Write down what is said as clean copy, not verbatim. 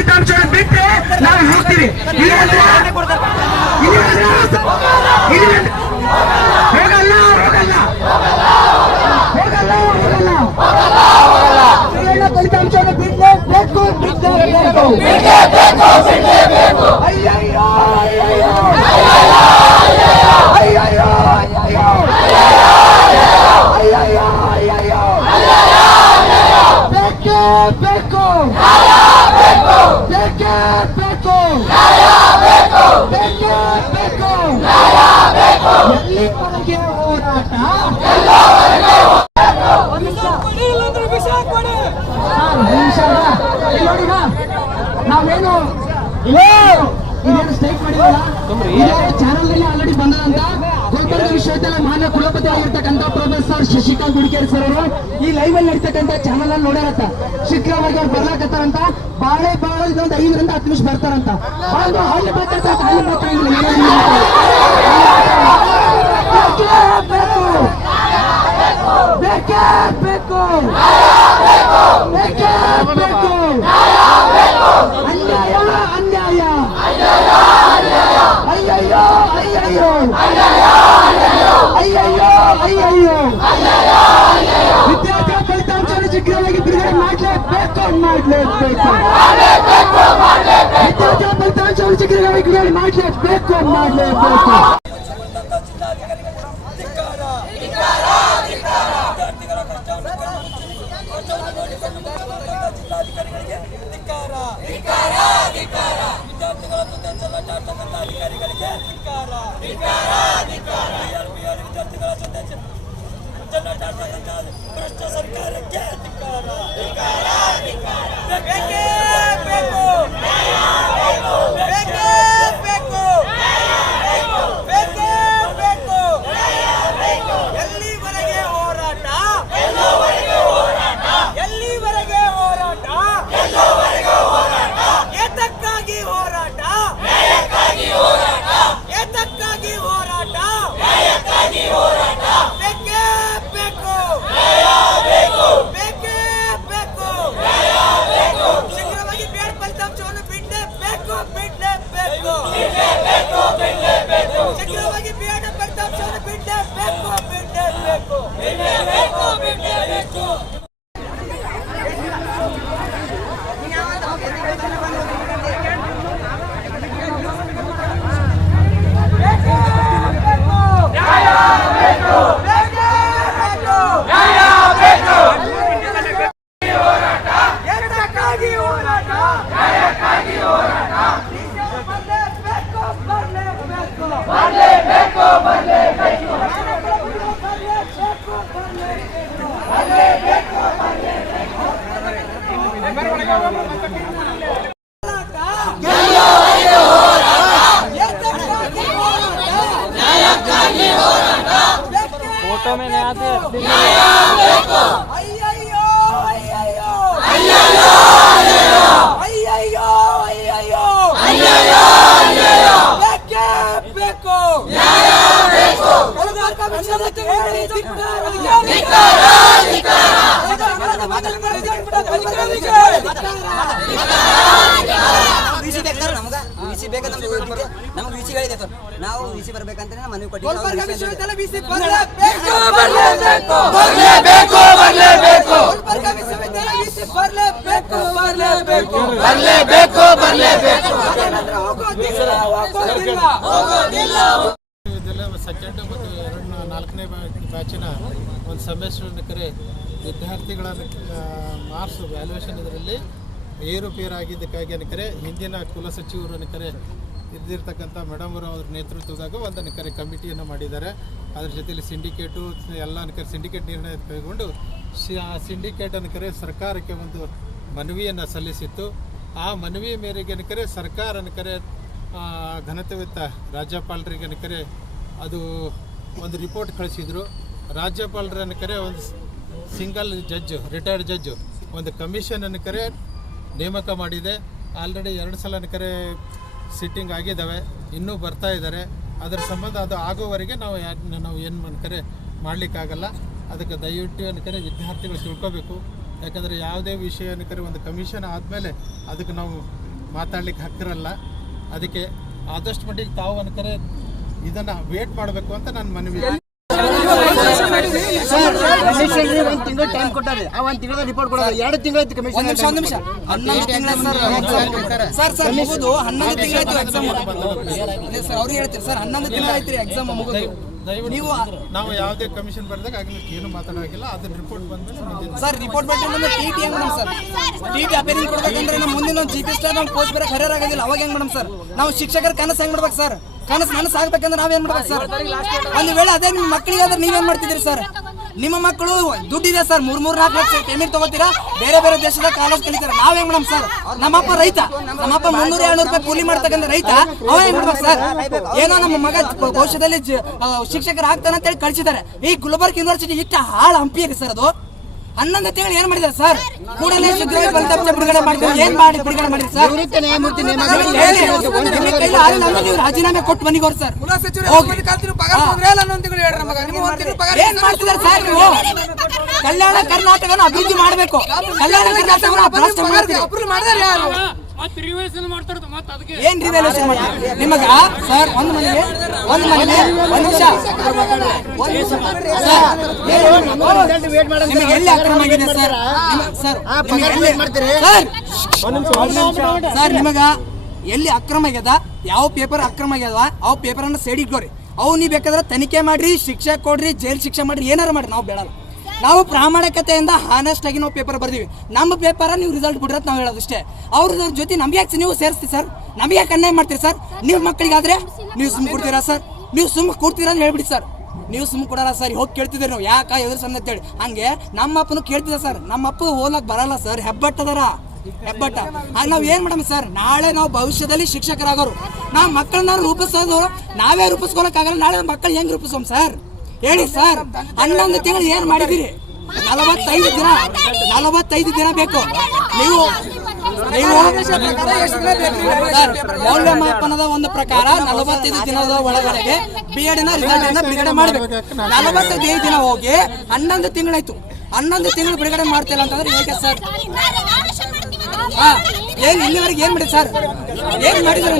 ಫಲಿತಾಂಶವನ್ನು ಬಿಟ್ಟರೆ ನಾವು ಹೋಗ್ತೀವಿ. ಹೋಗಲ್ಲ ಹೋಗಲ್ಲ ಹೋಗಲ್ಲ ಹೋಗಲ್ಲ ಫಲಿತಾಂಶವನ್ನು ಬಿಡಲೇಬೇಕು ಬಿಡಲೇಬೇಕು. ಅಯ್ಯಯ್ಯೋ ಅಯ್ಯಯ್ಯೋ ಅಯ್ಯಯ್ಯೋ ಅಯ್ಯಯ್ಯೋ ಅಯ್ಯಯ್ಯೋ ಬೇಕೇ ಬೇಕು ಬೇಕೇ ಬೇಕು ಬೇಕೇ ಬೇಕು. ಎಲ್ಲಿವರೆಗೆ ಹೋರಾಟ? ನಾವೇನು ಇದೇನು ಸ್ಟ್ರೈಕ್ ಮಾಡಿರಲ್ಲ, ಚಾನಲ್ನಲ್ಲಿ ಆಲ್ರೆಡಿ ಬಂದಂತ ಗುಲ್ಬರ್ಗ ವಿಶ್ವವಿದ್ಯಾಲಯ ಮಾನ್ಯ ಕುಲಪತಿ ಆಗಿರ್ತಕ್ಕಂಥ ಪ್ರೊಫೆಸರ್ ಶಶಿಕಾಂತ್ ಗುಡಿಕೇರಿ ಸರ್ ಅವರು ಈ ಲೈವ್ ಅಲ್ಲಿ ನಡೀತಕ್ಕಂಥ ಚಾನಲ್ ಅಲ್ಲಿ ನೋಡ್ಯಾರತ್ತ. ಶೀಘ್ರವಾಗಿ ಅವ್ರು ಬರ್ಲಾಕತ್ತಾರಂತ. ಬಾಳೆ ಇದೊಂದು 5 ರಿಂದ 10 ನಿಮಿಷ ಬರ್ತಾರಂತ. ಅಲ್ಲಿ ಮಾತಾಡ್ತಾರೆ ಅಲ್ಲಿ ಬೇಕೇ ಬೇಕು ಬೇಕೇ ಬೇಕು. ಅನ್ಯಾಯ ಅನ್ಯಾಯ ಅಯ್ಯಯ್ಯೋ ಅಯ್ಯಯ್ಯೋ ಅಯ್ಯಯ್ಯೋ ಅಯ್ಯಯ್ಯೋ. ವಿದ್ಯಾರ್ಥಿ ಫಲಿತಾಂಶವನ್ನು ಶೀಘ್ರವಾಗಿ ಬಿಡುಗಡೆ ಮಾಡಲೇಬೇಕು ಮಾಡಲೇಬೇಕು. ವಿದ್ಯಾರ್ಥಿ ಫಲಿತಾಂಶವನ್ನು ಶೀಘ್ರವಾಗಿ ಬಿಡುಗಡೆ ಮಾಡಲೇಬೇಕು ಮಾಡಲೇಬೇಕು. ಭ್ರಷ್ಟ ಸರ್ಕಾರಕ್ಕೆ ಎಲ್ಲಿವರೆಗೆ ಹೋರಾಟ? ಎಲ್ಲಿವರೆಗೆ ಹೋರಾಟ? ಏತಕ್ಕಾಗಿ ಹೋರಾಟ? ಏತಕ್ಕಾಗಿ ಹೋರಾಟ? ಬೇಕೇ ಬೇಕು ಬೇಕೇ ಬೇಕು. ಶೀಘ್ರವಾಗಿ ಬೇಡ ಫಲಿತಾಂಶವನ್ನು ಬಿಡಲೇಬೇಕು ಬಿಡಲೇಬೇಕು. ಶೀಘ್ರವಾಗಿ ಬೇಡ ಫಲಿತಾಂಶವನ್ನು ಬಿಡಲೇಬೇಕು ಬಿಡಲೇಬೇಕು. फोटो में नहीं आते। अय्यो अय्यो अय्यो अय्यो अय्यो अय्यो बेके बेको न्याय बेको गुलबर्ग का विश्वविद्यालय ಧಿಕ್ಕಾರ ಧಿಕ್ಕಾರ ಧಿಕ್ಕಾರ ವಿಸಿ ಬೇಕಾದ್ರೆ ನಮಗೆ ವಿಸಿ ಬೇಕಂದ್ರೆ ನಮಗೆ ವಿಸಿಗಳಿದೆ ಸರ್. ನಾವು ವಿಸಿ ಬರಬೇಕಂತಾನೆ ಮನವಿ ಕೊಟ್ಟಿದ್ದೀವಿ. ಗುಲ್ಬರ್ಗ ವಿಶ್ವವಿದ್ಯಾಲಯ ವಿಸಿ ಬರಲೇಬೇಕು ಬರಲೇಬೇಕು ಬರಲೇಬೇಕು ಬರಲೇಬೇಕು. ಗುಲ್ಬರ್ಗ ವಿಶ್ವವಿದ್ಯಾಲಯ ವಿಸಿ ಬರಲೇಬೇಕು ಬರಲೇಬೇಕು ಬರಲೇಬೇಕು ಬರಲೇಬೇಕು. ಹೋಗೋದಿಲ್ಲ ಹೋಗೋದಿಲ್ಲ. ಸೆಕೆಂಡ್ ಮತ್ತು 4ನೇ ಬ್ಯಾಚಿನ ಒಂದು ಸೆಮೆಸ್ಟರ್ ಕರೆ ವಿದ್ಯಾರ್ಥಿಗಳ ಮಾರ್ಕ್ಸ್ ವ್ಯಾಲ್ಯೂಯೇಷನ್ ಇದರಲ್ಲಿ ಏರುಪೇರಾಗಿದ್ದಕ್ಕಾಗಿ ಅನ್ಕರೆ ಹಿಂದಿನ ಕುಲಸಚಿವರು ಅನ್ಕರೆ ಇದ್ದಿರ್ತಕ್ಕಂಥ ಮೇಡಮ್ ಅವ್ರ ನೇತೃತ್ವದಾಗ ಒಂದು ಕರೆ ಕಮಿಟಿಯನ್ನು ಮಾಡಿದ್ದಾರೆ. ಅದ್ರ ಜೊತೆಲಿ ಸಿಂಡಿಕೇಟು ಎಲ್ಲ ಅನ್ಕರೆ ಸಿಂಡಿಕೇಟ್ ನಿರ್ಣಯ ಕೈಗೊಂಡು ಆ ಸಿಂಡಿಕೇಟ್ ಅನ್ಕರೆ ಸರ್ಕಾರಕ್ಕೆ ಒಂದು ಮನವಿಯನ್ನು ಸಲ್ಲಿಸಿತ್ತು. ಆ ಮನವಿ ಮೇರೆಗೆ ಅನ್ಕರೆ ಸರ್ಕಾರ ಅನ್ಕರೆ ಘನತೆಯುತ ರಾಜ್ಯಪಾಲರಿಗೆ ಅನ್ಕರೆ ಅದು ಒಂದು ರಿಪೋರ್ಟ್ ಕಳಿಸಿದರು. ರಾಜ್ಯಪಾಲರ ಅನ್ಕರೆ ಒಂದು ಸಿಂಗಲ್ ಜಡ್ಜ್ ರಿಟೈರ್ಡ್ ಜಡ್ಜ್ ಒಂದು ಕಮಿಷನ್ ಅನ್ಕರೆ ನೇಮಕ ಮಾಡಿದೆ. ಆಲ್ರೆಡಿ 2 ಸಲ ಅನ್ಕರೆ ಸಿಟ್ಟಿಂಗ್ ಆಗಿದ್ದಾವೆ, ಇನ್ನೂ ಬರ್ತಾ ಇದ್ದಾರೆ. ಅದರ ಸಂಬಂಧ ಅದು ಆಗೋವರೆಗೆ ನಾವು ಏನು ಅನ್ಕರೆ ಮಾಡಲಿಕ್ಕಾಗಲ್ಲ. ಅದಕ್ಕೆ ದಯವಿಟ್ಟು ಅನ್ಕರೆ ವಿದ್ಯಾರ್ಥಿಗಳು ತಿಳ್ಕೋಬೇಕು. ಯಾಕಂದರೆ ಯಾವುದೇ ವಿಷಯ ಅನ್ಕರೆ ಒಂದು ಕಮಿಷನ್ ಆದಮೇಲೆ ಅದಕ್ಕೆ ನಾವು ಮಾತಾಡ್ಲಿಕ್ಕೆ ಹಕ್ಕಿರಲ್ಲ. ಅದಕ್ಕೆ ಆದಷ್ಟು ಮಟ್ಟಿಗೆ ತಾವು ಅನ್ಕರೆ ಇದನ್ನು ವೇಟ್ ಮಾಡಬೇಕು ಅಂತ ನನ್ನ ಮನವಿ. ಒಂದ್ ತಿಂಗಳು ಟೈಮ್ ಕೊಟ್ಟಾರೆ, ಆ ಒಂದ್ ತಿಂಗಳ ರಿಪೋರ್ಟ್ ಕೊಡೋದು 2 ತಿಂಗಳಾಯ್ತು ಕಮಿಷನ್. ಒಂದ್ ನಿಮಿಷ 11 ತಿಂಗಳ ಸರ್ ಮುಗಿದು 11 ತಿಂಗಳಾಯ್ತು ಎಕ್ಸಾಮ್. ಸರ್ ಅವ್ರಿಗೆ ಹೇಳ್ತೀರಿ ಸರ್ 11 ತಿಂಗಳಾಯ್ತು ಎಕ್ಸಾಮ್ ಮುಗಿದು. ನೀವು ನಾವು ಯಾವುದೇ ಕಮಿಷನ್ ಬರೆದಾಗ ಆಗ್ಲಿಕ್ಕೆ ಏನು ಮಾತಾಡೋಗಿಲ್ಲ. ಅದನ್ನ ರಿಪೋರ್ಟ್ ಬಂದ್ಮೇಲೆ ಸರ್ ರಿಪೋರ್ಟ್ ಬಂದ್ರೆ ಟಿಟಿ ಹೆಂಗ್ ಮೇಡಮ್ ಸರ್? ಟಿಟಿ ಅಪೇರಿಂಗ್ ಕೊಡ್ಬೇಕಂದ್ರೆ ನಮ್ಮ ಮುಂದಿನ GP ಸ್ಟಾರ್ ನಾವು ಪೋಸ್ಟ್ ಬೇರೆ ಹರಿಯರ್ ಆಗೋದಿಲ್ಲ. ಅವಾಗ ಹೆಂಗ್ ಮೇಡಮ್ ಸರ್? ನಾವು ಶಿಕ್ಷಕರ ಕನಸು ಹೆಂಗ್ ಮಾಡ್ಬೇಕು ಸರ್? ಕನಸು ನನಸು ಆಗ್ಬೇಕಂದ್ರೆ ನಾವೇನ್ ಮಾಡ್ಬೇಕು ಸರ್? ಒಂದು ವೇಳೆ ಅದೇ ನಿಮ್ಮ ಮಕ್ಕಳಿಗೆ ಆದ್ರೆ ನೀವೇನ್ ಮಾಡ್ತಿದ್ದೀರಿ ಸರ್? ನಿಮ್ಮ ಮಕ್ಕಳು ದುಡ್ಡಿದೆ ಸರ್, 3-4 ಲಕ್ಷ ಪೇಮೆಂಟ್ ತಗೋತೀರಾ, ಬೇರೆ ಬೇರೆ ದೇಶದ ಕಾಲೇಜ್ ಕಲಿತೀರಾ. ನಾವ್ ಹೆಂಗ್ ಮೇಡಮ್ ಸರ್? ನಮ್ಮಪ್ಪ ರೈತ, ನಮ್ಮಪ್ಪ 300-200 ರೂಪಾಯಿ ಕೂಲಿ ಮಾಡ್ತಕ್ಕಂಥ ರೈತ, ಅವ ಹೆಂಗ್ ಮಾಡ್ಬೇಕು ಸರ್? ಏನೋ ನಮ್ಮ ಮಗ ಭವಿಷ್ಯದಲ್ಲಿ ಶಿಕ್ಷಕರು ಆಗ್ತಾನೆ ಅಂತ ಹೇಳಿ ಕಳಿಸಿದ್ದಾರೆ. ಈ ಗುಲ್ಬರ್ಗ ಯೂನಿವರ್ಸಿಟಿ ಇಷ್ಟ ಹಾಳು ಹಂಪಿರಿ ಸರ್. ಅದು 11 ತಿಂಗಳು ಏನ್ ಮಾಡಿದ್ದಾರೆ ಸರ್? ಕೂಡಲೇ ಶುದ್ಧವಾಗಿ ಫಲಿತಾಂಶ ಬಿಡುಗಡೆ ಮಾಡಿದ್ರು. ಏನ್ ಮಾಡಿ ಬಿಡುಗಡೆ ಮಾಡಿದ್ರು ಸರ್? ನೀವು ರಾಜೀನಾಮೆ ಕೊಟ್ಟು ಮನಿಗೋರ್ ಸರ್. ಏನ್ ಮಾಡ್ತಿದ್ದಾರೆ ಸರ್ ನೀವು? ಕಲ್ಯಾಣ ಕರ್ನಾಟಕನ ಅಭಿವೃದ್ಧಿ ಮಾಡಬೇಕು. ಕಲ್ಯಾಣ ಕರ್ನಾಟಕನ ಭ್ರಷ್ಟ ಮಾಡ್ತೀರಿ. ಏನ್ ರಿವ್ಯಾಲ್ಯೂಷನ್ ಮಾಡ್ತಾರೆ ನಿಮಗ ಸರ್? ಒಂದು ಮನೆಗೆ ಒಂದ್ ನಿಮಿಷ ನಿಮಗೆ ಎಲ್ಲಿ ಅಕ್ರಮ ಆಗಿದೆ ಸರ್? ಸರ್ ನಿಮಗ ಎಲ್ಲಿ ಅಕ್ರಮ ಆಗ್ಯದ, ಯಾವ ಪೇಪರ್ ಅಕ್ರಮ ಆಗ್ಯದ, ಅವ್ ಪೇಪರ್ ಅನ್ನ ಸೈಡ್ ಇಟ್ಕೋರಿ. ಅವು ನೀವು ಬೇಕಾದ್ರೆ ತನಿಖೆ ಮಾಡ್ರಿ, ಶಿಕ್ಷೆ ಕೊಡ್ರಿ, ಜೈಲ್ ಶಿಕ್ಷೆ ಮಾಡ್ರಿ, ಏನಾರು ಮಾಡ್ರಿ. ನಾವು ಬೇಡಲ್ಲ. ನಾವು ಪ್ರಾಮಾಣಿಕತೆಯಿಂದ ಹಾನೆಸ್ಟ್ ಆಗಿ ನಾವು ಪೇಪರ್ ಬರ್ದೀವಿ. ನಮ್ಮ ಪೇಪರ್ ನೀವು ರಿಸಲ್ಟ್ ಬಿಡ್ರಿ ನಾವು ಹೇಳೋದಷ್ಟೇ. ಅವ್ರ ಜೊತೆ ನಮ್ಗೆ ಯಾಕೆ ನೀವು ಸೇರಿಸ್ತೀವಿ ಸರ್? ನಮಗೆ ಯಾಕೆ ಅನ್ಯಾಯ ಮಾಡ್ತೀರಿ ಸರ್? ನೀವು ಮಕ್ಕಳಿಗಾದ್ರೆ ನೀವು ಸುಮ್ಮ ಕೊಡ್ತೀರಾ ಸರ್? ನೀವು ಸುಮ್ಮ ಕೊಡ್ತೀರಾ ಅಂತ ಹೇಳ್ಬಿಡಿ ಸರ್. ನೀವು ಸುಮ್ಮ ಕೊಡಲ್ಲ ಸರ್. ಹೋಗಿ ಕೇಳ್ತಿದ್ದೀರಿ ನಾವು ಯಾಕೆ ಎದುರ್ಸಂದ ಅಂತೇಳಿ. ಹಂಗೆ ನಮ್ಮ ಅಪ್ಪನು ಕೇಳ್ತಿದ್ದ ಸರ್. ನಮ್ಮ ಅಪ್ಪ ಓದಕ್ ಬರಲ್ಲ ಸರ್, ಹೆಬ್ಬಟ್ಟದಾರ ಹೆಬ್ಬಟ್ಟ. ನಾವ್ ಏನ್ ಮಾಡಮ್ ಸರ್? ನಾಳೆ ನಾವು ಭವಿಷ್ಯದಲ್ಲಿ ಶಿಕ್ಷಕರಾಗೋರು. ನಾವು ಮಕ್ಕಳನ್ನ ರೂಪಿಸೋದು ನಾವೇ ರೂಪಿಸ್ಕೊಳಕ್ಕಾಗಲ್ಲ. ನಾಳೆ ಮಕ್ಕಳು ಹೆಂಗ್ ರೂಪಿಸೋಮ್ ಸರ್? ಹೇಳಿ ಸರ್. 11 ತಿಂಗಳು ಏನ್ ಮಾಡಿದಿರಿ? 45 ದಿನ ಬೇಕು. ನೀವು ಮೌಲ್ಯಮಾಪನದ ಒಂದು ಪ್ರಕಾರ 45 ದಿನದ ಒಳಗಡೆಗೆ BEd ನ ರಿಸಲ್ಟ್ ಅನ್ನ ಬಿಡುಗಡೆ ಮಾಡಬೇಕು. 45 ದಿನ ಹೋಗಿ 11 ತಿಂಗಳಾಯ್ತು. 11 ತಿಂಗಳು ಬಿಡುಗಡೆ ಮಾಡ್ತಿಲ್ಲ ಅಂತಂದ್ರೆ ಹೇಗೆ ಸರ್? ಏನ್ ಇಲ್ಲಿವರೆಗೆ ಏನ್ ಮಾಡಿ ಸರ್? ಏನ್ ಮಾಡಿದ್ರು?